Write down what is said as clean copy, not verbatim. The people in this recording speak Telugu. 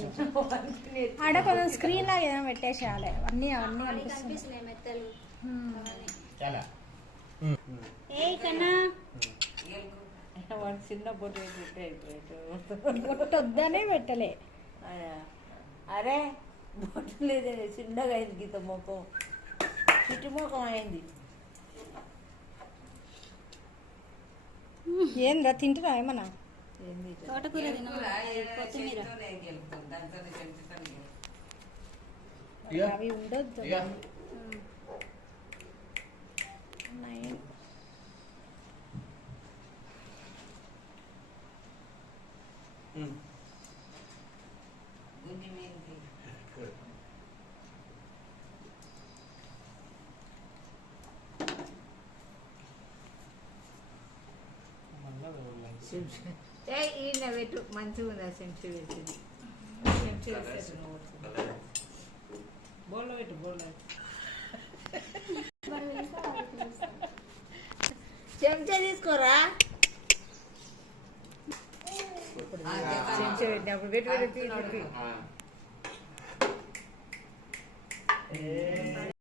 నీళ్ళు ఆడ కొంచెం స్క్రీన్ లాగా ఏదైనా పెట్టేసేయాలి. అన్నీ అవన్నీ కనిపిస్తున్నాయి మెత్తలు. ఏ కన్నా చిన్న బొట్టు బొట్టు వద్దనే పెట్టలే. అరే బొట్టు లేదే, చిన్నగా అయింది గీత ముఖం, చిట్టు ముఖం అయింది. ఏందా తింటున్నా ఏమన్నా? తోటకూర కొత్తిమీర అవి ఉండొద్దు. ఈయన పెట్టు మంచిగా ఉంది. సెంచు పెట్టింది, సెంచు బోల్లో పెట్టు, బోల్లో చెంచా తీసుకోరా. చెంచా పెట్టినప్పుడు పెట్టి పెట్టి